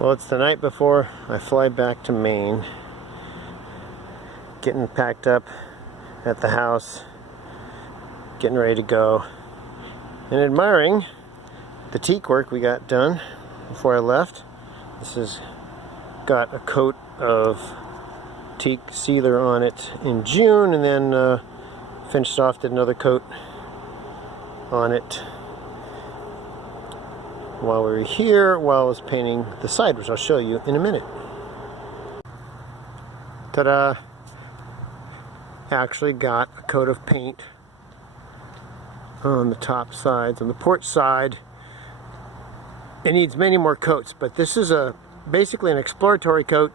Well, it's the night before I fly back to Maine. Getting packed up at the house, getting ready to go, and admiring the teak work we got done before I left. This has got a coat of teak sealer on it in June, and then finished off, did another coat on it while we were here, while I was painting the side, which I'll show you in a minute. Ta-da! Actually got a coat of paint on the top sides. On the port side, it needs many more coats, but this is basically an exploratory coat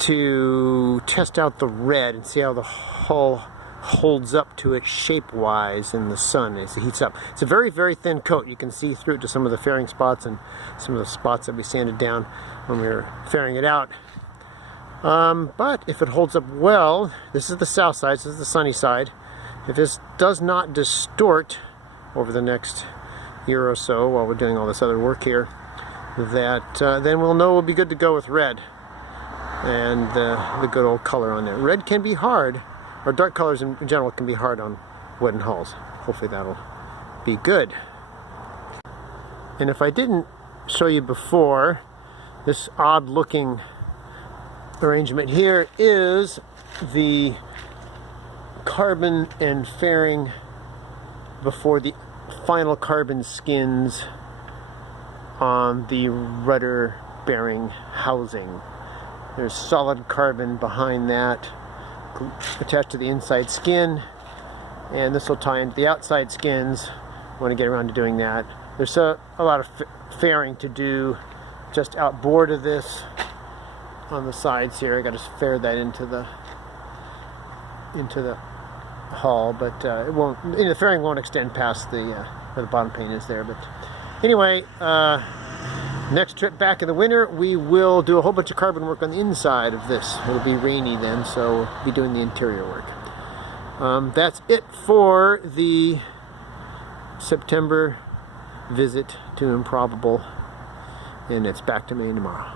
to test out the red and see how the hull holds up to it shape-wise in the sun as it heats up. It's a very, very thin coat. You can see through it to some of the fairing spots and some of the spots that we sanded down when we were fairing it out. But if it holds up well, this is the south side, this is the sunny side. If this does not distort over the next year or so while we're doing all this other work here, then we'll know we'll be good to go with red and the good old color on there. Red can be hard, or dark colors in general can be hard on wooden hulls. Hopefully that'll be good. And if I didn't show you before, this odd looking arrangement here is the carbon and fairing before the final carbon skins on the rudder bearing housing. There's solid carbon behind that attached to the inside skin, and this will tie into the outside skins when I get around to doing that. There's a lot of fairing to do just outboard of this on the sides here. I got to fair that into the hull, but it won't. The fairing won't extend past where the bottom paint is there. But anyway, next trip back in the winter, we will do a whole bunch of carbon work on the inside of this. It'll be rainy then, so we'll be doing the interior work. That's it for the September visit to Improbable, and it's back to Maine tomorrow.